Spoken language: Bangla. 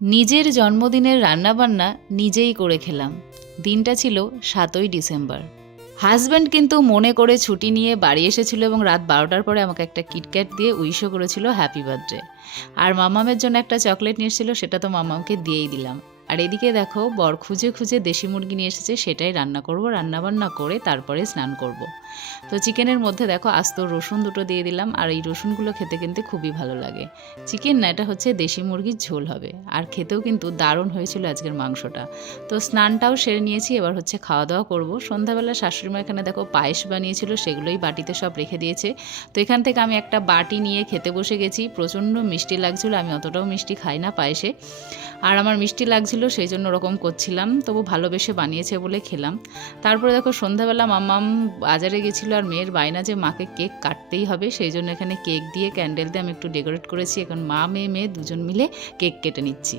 নিজের জন্মদিনের রান্নাবান্না নিজেই করে খেলাম। দিনটা ছিল ৭ই ডিসেম্বর। হাজব্যান্ড কিন্তু মনে করে ছুটি নিয়ে বাড়ি এসেছিল এবং রাত ১২টার পরে আমাকে একটা কিটক্যাট দিয়ে উইশও করেছিল হ্যাপি বার্থডে। আর মামামের জন্য একটা চকলেট নিয়ে এসেছিল, সেটা তো মামামকে দিয়েই দিলাম। আর এদিকে দেখো, বর খুঁজে খুঁজে দেশি মুরগি নিয়ে এসেছে, সেটাই রান্না করব। রান্নাবান্না করে তারপরে স্নান করব। তো চিকেনের মধ্যে দেখো আস্ত রসুন দুটো দিয়ে দিলাম, আর এই রসুনগুলো খেতে কিন্তু খুবই ভালো লাগে। চিকেন না, এটা হচ্ছে দেশি মুরগির ঝোল হবে, আর খেতেও কিন্তু দারুণ হয়েছিল আজকের মাংসটা। তো স্নানটাও সেরে নিয়েছি, এবার হচ্ছে খাওয়া দাওয়া করব। সন্ধ্যাবেলা শাশুড়িমা এখানে দেখো পায়েস বানিয়েছিল, সেগুলোই বাটিতে সব রেখে দিয়েছে। তো এখান থেকে আমি একটা বাটি নিয়ে খেতে বসে গেছি। প্রচণ্ড মিষ্টি লাগছিল, আমি অতটাও মিষ্টি খাই না পায়েসে, আর আমার মিষ্টি লাগছিল সেই জন্য ওরকম করছিলাম, তবু ভালোবেসে বানিয়েছে বলে খেলাম। তারপরে দেখো সন্ধ্যাবেলা মাম্মাম বাজারে গেছিলো, আর মেয়ের বায়না যে মাকে কেক কাটতেই হবে, সেই জন্য এখানে কেক দিয়ে ক্যান্ডেল দিয়ে আমি একটু ডেকোরেট করেছি। এখন মা মেয়ে দুজন মিলে কেক কেটে নিচ্ছি।